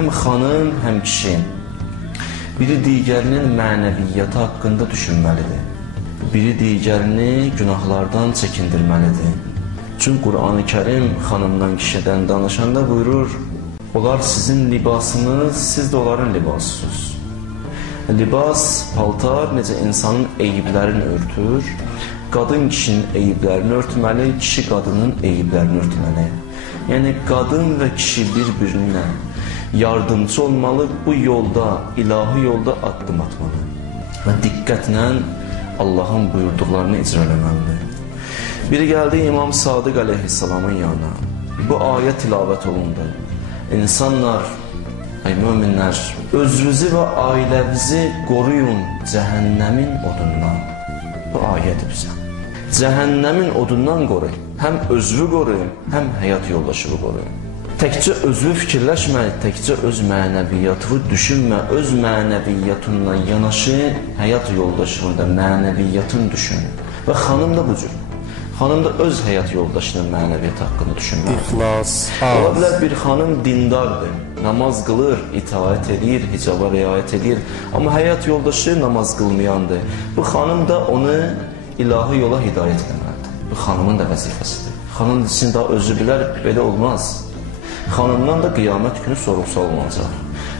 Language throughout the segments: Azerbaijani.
həm xanım, həm kişi biri digərinin mənəviyyatı haqqında düşünməlidir. Biri digərini günahlardan çəkindirməlidir. Çünki Qur'an-ı Kərim xanımdan, kişidən danışanda buyurur, onlar sizin libasınız, siz də onların libasısınız. Libas, paltar necə insanın eyiblərini örtür, qadın kişinin eyiblərini örtməli, kişi qadının eyiblərini örtməli. Yəni, qadın və kişi bir-birinə yardımcı olmalı, bu yolda, ilahi yolda addım atmalı və diqqətlə Allahın buyurduqlarını icra eləməlidir. Biri gəldi İmam Sadiq əleyhissalamın yanına. Bu ayə tilavət olundu. İnsanlar, ey möminlər, özünüzü və ailənizi qoruyun cəhənnəmin odundan. Bu ayədir bizə. Cəhənnəmin odundan qoruyun. Həm özünü qoruyun, həm həyat yoldaşını qoruyun. Təkcə özünü fikirləşmə, təkcə öz mənəviyyatını düşünmə, öz mənəviyyatınla yanaşı həyat yoldaşını da mənəviyyatını düşün. Və xanım da bu cür. Xanım da öz həyat yoldaşının mənəviyyatı haqqında düşünməlidir. İxlas, Ola bilər bir xanım dindardır, namaz qılır, itaət edir, hicaba riayət edir. Amma həyat yoldaşı namaz qılmayandır. Bu xanım da onu ilahi yola hidayət etməlidir. Bu xanımın da vəzifəsidir. Xanım için daha özü bilər, belə olmaz. Xanımdan da qiyamət günü sorğu-sual olacaq.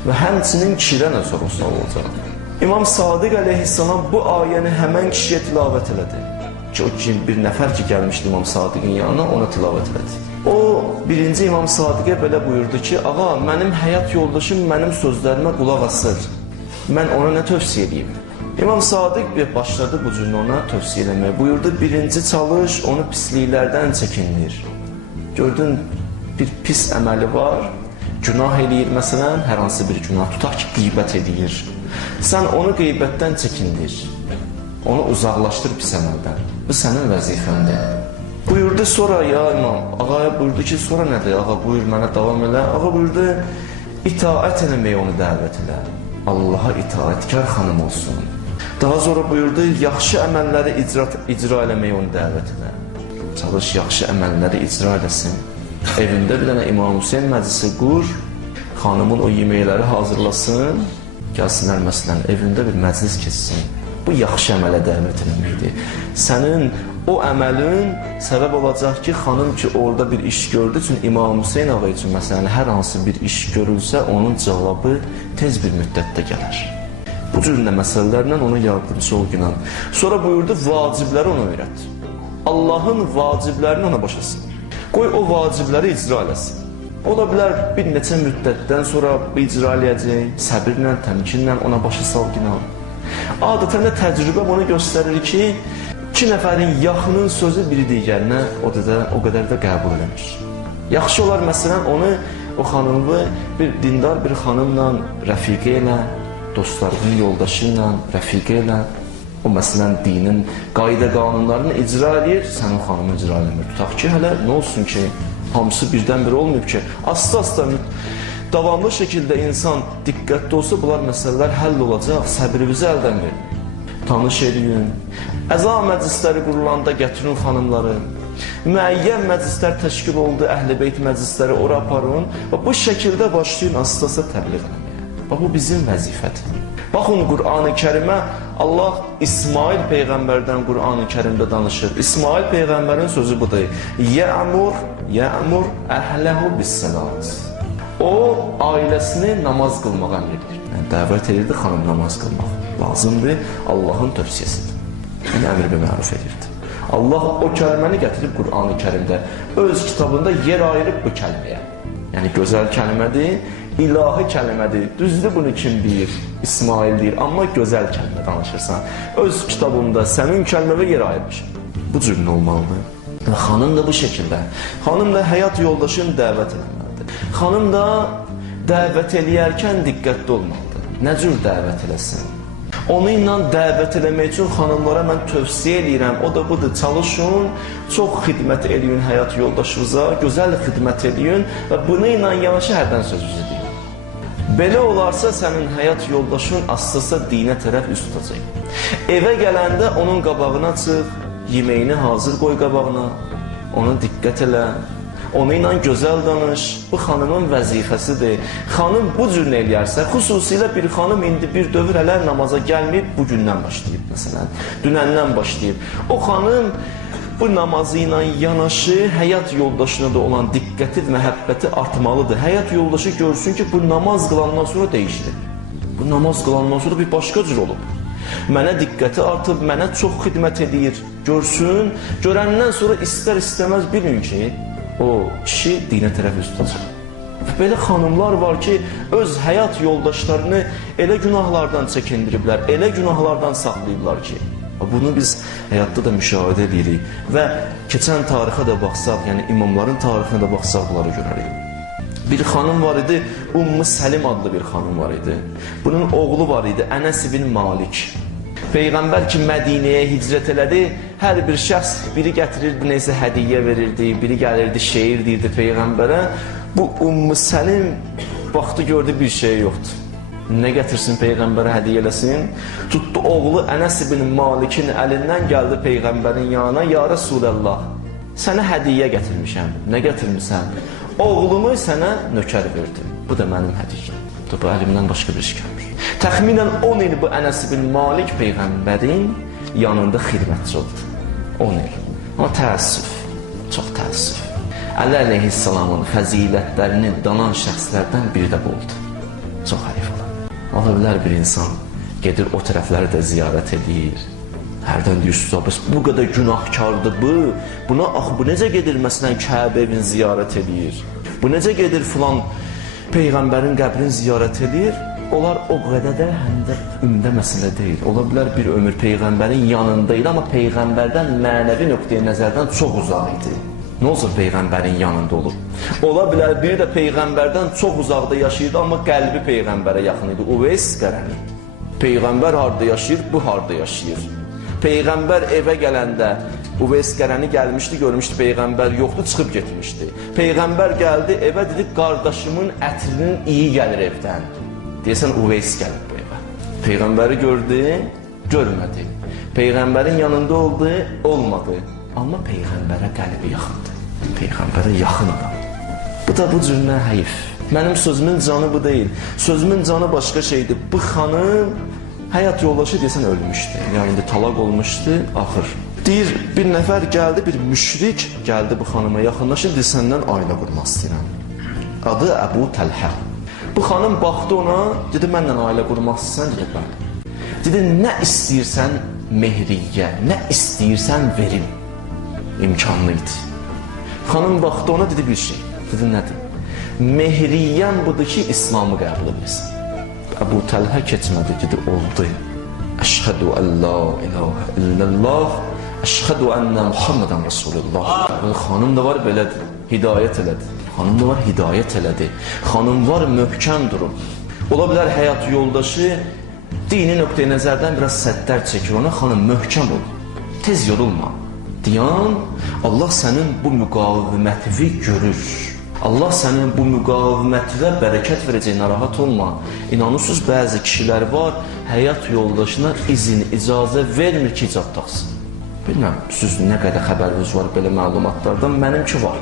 Və həmçinin kişidən də sorğu-sual olacaq. İmam Sadiq əleyhissalam bu ayəni həmən kişiyə tilavət elədi. Ki, o bir nəfər ki, gəlmişdi İmam Sadiqin yanına, ona tilavət elədi. O, birinci İmam Sadiqə belə buyurdu ki, ağa, mənim həyat yoldaşım mənim sözlərimə qulaq asır. Mən ona nə tövsiyə edeyim? İmam Sadiq başladı bu cür ona tövsiyə eləməyə. Buyurdu, birinci çalış, onu pisliklərdən çəkindir. Gördün, bir pis əməli var, günah eləyir, məsələn, hər hansı bir günah, tutaq ki, qeybət edir. Sən onu qeybətdən çəkindir, onu uzaqlaşdır pis əməldən. Bu sənin vəzifəndir. Buyurdu sonra, ya imam, ağaya buyurdu ki, sonra nədir? Ağa buyur, mənə davam elə. Ağa buyurdu, itaət eləməyə onu dəvət elə. Allaha itaətkar xanım olsun. Daha sonra buyurdu, yaxşı əməlləri icra eləməyə onu dəvət elə. Çalış, yaxşı əməlləri icra eləsin. Evində bir dənə İmam Hüseyin məclisi qur, xanımın o yeməkləri hazırlasın, gəlsinlər məsələn, evində bir məclis keçsin. Bu yaxşı əmələ dəvət eləməkdir. Sənin o əməlin səbəb olacaq ki, xanım ki, orada bir iş gördü üçün İmam Hüseyin ağa üçün məsələn, hər hansı bir iş görülsə, onun cavabı tez bir müddətdə gələr. Bu cürlə məsələlərlə ona yardımcı ol günah. Sonra buyurdu, vacibləri ona öyrət. Allahın vaciblərini ona başlasın. Qoy o vacibləri icra eləsin. Ola bilər bir neçə müddətdən sonra icra eləyəcək, səbirlə, təmkinlə ona başa sal günah. Adətən də təcrübə onu göstərir ki, iki nəfərin yaxının sözü biri digərinə o qədər də qəbul eləmir. Yaxşı olar məsələn onu, o xanımı bir dindar bir xanımla, rəfiqə ilə, dostlarının yoldaşı ilə, rəfiqə ilə, o məsələn dinin qayda qanunlarını icra edir, sən o xanımı icra eləmir. Tutaq ki, hələ nə olsun ki, hamısı birdən-bir olmayıb ki, asta-asta davamlı şəkildə insan diqqətli olsa, bunlar məsələlər həll olacaq, səbrimizi əldən verin. Tanış edin, əza məclisləri qurulanda gətirin xanımları, müəyyən məclislər təşkil oldu, əhl-i beyt məclisləri ora aparın və bu şəkildə başlayın asta-asta təbliğ eləməyə. Bu bizim vəzifədir. Baxın, Qur'an-ı Kərimə Allah İsmail Peyğəmbərdən Qur'an-ı Kərimdə danışır. İsmail Peyğəmbərin sözü budur. Yə'mur əhləhu bis-salat. O, ailəsini namaz qılmağa əmr edir. Yəni, dəvət edirdi xanım namaz qılmaq. Lazımdır, Allahın tövsiyəsidir. Yəni, əmr bir məruf edirdi. Allah o kəlməni gətirib Qur'an-ı Kərimdə öz kitabında yer ayırıb bu kəlməyə. Yəni, gözəl kəlmədir, ilahi kəlmədir. Düzdür, bunu kim deyir? İsmail deyir, amma gözəl kəlmə danışırsan. Öz kitabında sənin kəlməvə yer ayırmış. Bu cür nə olmalıdır? Və xanım da bu şəkildə. Xanım da həyat yoldaşını dəvət eləməlidir. Xanım da dəvət eləyərkən diqqətli olmalıdır. Nə cür dəvət eləsin? Onunla dəvət eləmək üçün xanımlara mən tövsiyə edirəm. O da budur, çalışın, çox xidmət eləyin həyat yoldaşınıza, gözəl xidmət eləyin və bununla yanaşı hərdən sözünüzü deyin. Belə olarsa sənin həyat yoldaşın asılsa dinə tərəf üst tutacaq. Evə gələndə onun qabağına çıx, yeməyini hazır qoy qabağına, ona diqqət elə. Onu ilə gözəl danış. Bu xanımın vəzifəsidir. Xanım bu cür eləyərsə, xüsusilə bir xanım indi bir dövr hələ namaza gəlməyib, bugündən başlayıb məsələn, dünəndən başlayıb. O xanım bu namazı ilə yanaşı həyat yoldaşına da olan diqqəti, məhəbbəti artmalıdır. Həyat yoldaşı görsün ki, bu namaz qılandan sonra dəyişir. Bu namaz qılandan sonra bir başqa cür olub. Mənə diqqəti artıb, mənə çox xidmət edir. Görsün, görəndən sonra istər-istəməz bilin ki, o kişi dinə tərəf üst tutacaq. Belə xanımlar var ki, öz həyat yoldaşlarını elə günahlardan çəkindiriblər, elə günahlardan saxlayıblar ki, bunu biz həyatda da müşahidə edirik və keçən tarixə də baxsaq, yəni imamların tarixinə də baxsaq bunları görərik. Bir xanım var idi, Ümmü Səlim adlı bir xanım var idi. Bunun oğlu var idi, Ənəs ibn Malik. Peyğəmbər ki, Mədinəyə hicrət elədi, hər bir şəxs biri gətirirdi, neysə hədiyyə verirdi, biri gəlirdi, şeir deyirdi Peyğəmbərə. Bu Ümmü Səlim baxdı, gördü bir şey yoxdur. Nə gətirsin Peyğəmbərə hədiyyə eləsin? Tutdu oğlu Ənəs ibn Malikin əlindən gəldi Peyğəmbərin yanına. Ya Rasulallah, sənə hədiyyə gətirmişəm. Nə gətirmişsən? Oğlumu sənə nökər verdim. Bu da mənim hədiyyəm. Bu əlimdən başqa bir şey gəlmir. Təxminən 10 il bu Ənəs ibn Malik Peyğəmbərin yanında xidmətçi oldu. 10 il. Amma təəssüf, çox təəssüf. Əli əleyhissalamın fəzilətlərini danan şəxslərdən biri də bu oldu. Çox hərif olan. Ola bilər bir insan gedir o tərəfləri də ziyarət edir. Hərdən deyir, bu qədər günahkardır bu. Buna, bu necə gedir məsələn Kəbə evini ziyarət edir? Bu necə gedir filan Peyğəmbərin qəbrini ziyarət edir? Onlar o qədər də həm də ümdə məsələ deyil. Ola bilər bir ömür Peyğəmbərin yanındaydı, amma Peyğəmbərdən mənəvi nöqteyi nəzərdən çox uzaq idi. Nə olsa Peyğəmbərin yanında olur. Ola bilər biri də Peyğəmbərdən çox uzaqda yaşayırdı, amma qəlbi Peyğəmbərə yaxın idi. Uveys Qarəni. Peyğəmbər harada yaşayır, bu harada yaşayır. Peyğəmbər evə gələndə Uveys Qarəni gəlmişdi, görmüşdü Peyğəmbər yoxdur, çıxıb getmişdi. Peyğəmbər gəldi evə, dedi qardaşımın ətrinin iyi gəlir evdən. Deyəsən Uveys gəlib bu evə. Peyğəmbəri gördü, görmədi. Peyğəmbərin yanında oldu, olmadı. Amma Peyğəmbərə qəlbi yaxındır. Peyğəmbərə yaxın adam. Bu da bu cürünə həyif. Mənim sözümün canı bu deyil. Sözümün canı başqa şeydir. Bu xanım həyat yoldaşı deyəsən ölmüşdü. Yəni indi talaq olmuşdu, axır. Deyir, bir nəfər gəldi, bir müşrik gəldi bu xanıma yaxınlaşır, deyir, səndən ailə qurmaq istəyirəm. Adı Əbu Təlhə. Bu xanım baxdı ona, dedi, mənlə ailə qurmaq istəyirsən, dedi, bəli. Dedi, nə istəyirsən mehriyyə, nə istəyirsən verim. İmkanlı idi. Xanım baxdı ona, dedi bir şey. Dedi, nədir? Mehriyyən budur ki, İslamı qəbul edirsən. Əbu Təlhə keçmədi, dedi, oldu. Əşhədü ən la ilahə illallah, əşhədü ənnə Muhammedən Rasulullah. Xanım da var belədir, hidayət elədi. Xanım da var hidayət elədi. Xanım var möhkəm durub. Ola bilər həyat yoldaşı dini nöqteyi nəzərdən biraz səddər çəkir ona. Xanım möhkəm ol, tez yorulma. Deyən, Allah sənin bu müqavimətivi görür. Allah sənin bu müqavimətivə bərəkət verəcək, narahat olma. İnanırsınız, bəzi kişilər var, həyat yoldaşına izin, icazə vermir ki, icad taxsın. Bilməm, siz nə qədər xəbəriniz var belə məlumatlardan, mənimki var.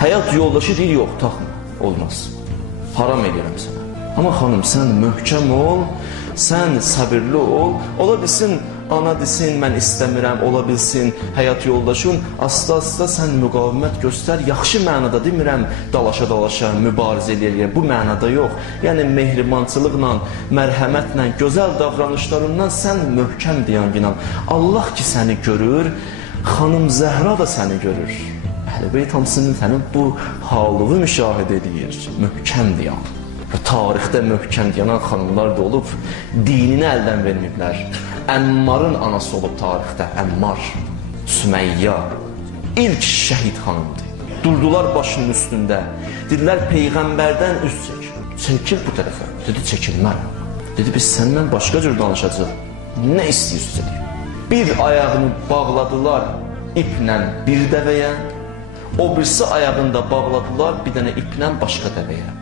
Həyat yoldaşı deyir, yox, taxma, olmaz. Haram edirəm sənə. Amma xanım, sən möhkəm ol, sən sabirli ol, ola bilsin, ana desin, mən istəmirəm, ola bilsin, həyat yoldaşın, asta-asta sən müqavimət göstər, yaxşı mənada demirəm, dalaşa-dalaşa, mübarizə eləyək, bu mənada yox. Yəni, mehribançılıqla, mərhəmətlə, gözəl davranışlarından sən möhkəm deyən günəm. Allah ki səni görür, xanım Zəhra da səni görür. Əhl-i-Beyt hamısının sənin bu halığı müşahidə edir, möhkəm deyən. Tarixdə möhkəm deyən xanımlar da olub, dinini əldən verməyiblər. Əmmarın anası olub tarixdə, Əmmar, Süməyya, ilk şəhid xanımdır. Durdular başının üstündə, dedilər Peyğəmbərdən üz çək, çəkil bu tərəfə, dedi çəkilmərəm. Dedi biz səndən başqa cür danışacaq, nə istəyirsiniz dedi. Bir ayağını bağladılar iplə bir dəvəyə, o birisi ayağını da bağladılar bir dənə iplə başqa dəvəyə.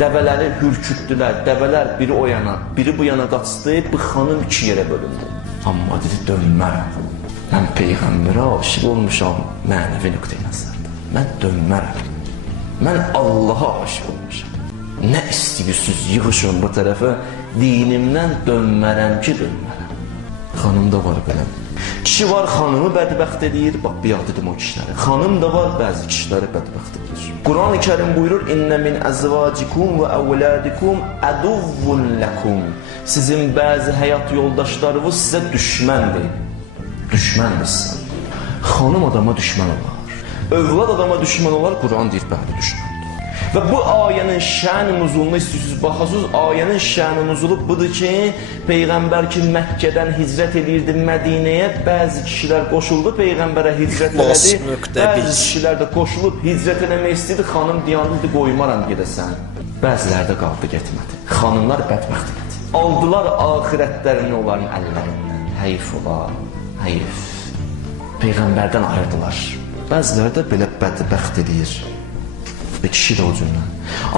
Dəvələri hürkütdülər, dəvələr biri o yana, biri bu yana qaçdı, bu xanım iki yerə bölündü. Amma dedi, dönmərəm. Mən Peyğəmbərə aşıq olmuşam mənəvi nöqteyi nəzərdə. Mən dönmərəm. Mən Allaha aşıq olmuşam. Nə istəyirsiniz, yığışın bu tərəfə, dinimdən dönmərəm ki, dönmərəm. Xanımda var belə. Kişi var, xanımı bədbəxt edir, bax, biat edim o kişiləri. Xanım da var, bəzi kişiləri bədbəxt edir. Quran-ı Kerim buyurur, İnnə min əzvacikum və əvlədikum əduvvun ləkum. Sizin bəzi həyat yoldaşlarınız sizə düşməndir. Düşməndir sizə. Xanım adama düşmən olar. Övlad adama düşmən olar, Quran deyir, bəli, düşməndir. Və bu ayənin şən-i nuzulunu istəyirsiniz, baxasınız, ayənin şən-i nuzulu budur ki, Peyğəmbər ki, Məkkədən hicrət edirdi Mədinəyə, bəzi kişilər qoşuldu, Peyğəmbərə hicrət elədi, bəzi kişilər də qoşulub hicrət eləmək istəyirdi, xanım diyandı, qoymaram gedəsən. Bəziləri də qaldı, getmədi. Xanımlar bədbəxt elədi. Aldılar axirətlərini onların əllərindən. Heyf olar, heyf. Peyğəmbərdən ayırdılar. Bəziləri də belə bədbəxt edir. Və kişi də o cümlə.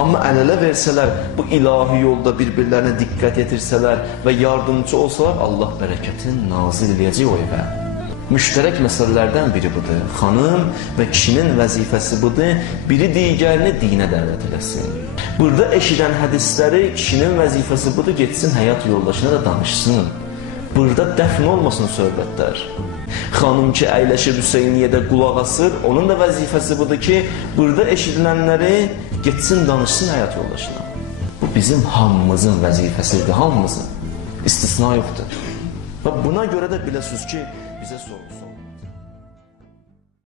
Amma əl-ələ versələr, bu ilahi yolda bir-birlərinə diqqət etirsələr və yardımcı olsalar, Allah bərəkətin nazil eləyəcək o evə. Müştərək məsələlərdən biri budur. Xanım və kişinin vəzifəsi budur, biri digərini dinə dəvət eləsin. Burada eşidən hədisləri kişinin vəzifəsi budur, getsin həyat yoldaşına da danışsın. Burada dəfn olmasın söhbətlər. Xanım ki, əyləşib Hüseyniyyədə qulaq asır, onun da vəzifəsi budur ki, burada eşidilənləri getsin, danışsın həyat yoldaşına. Bu bizim hamımızın vəzifəsidir, hamımızın. İstisna yoxdur. Və buna görə də biləsiniz ki, bizə sorğu-sual.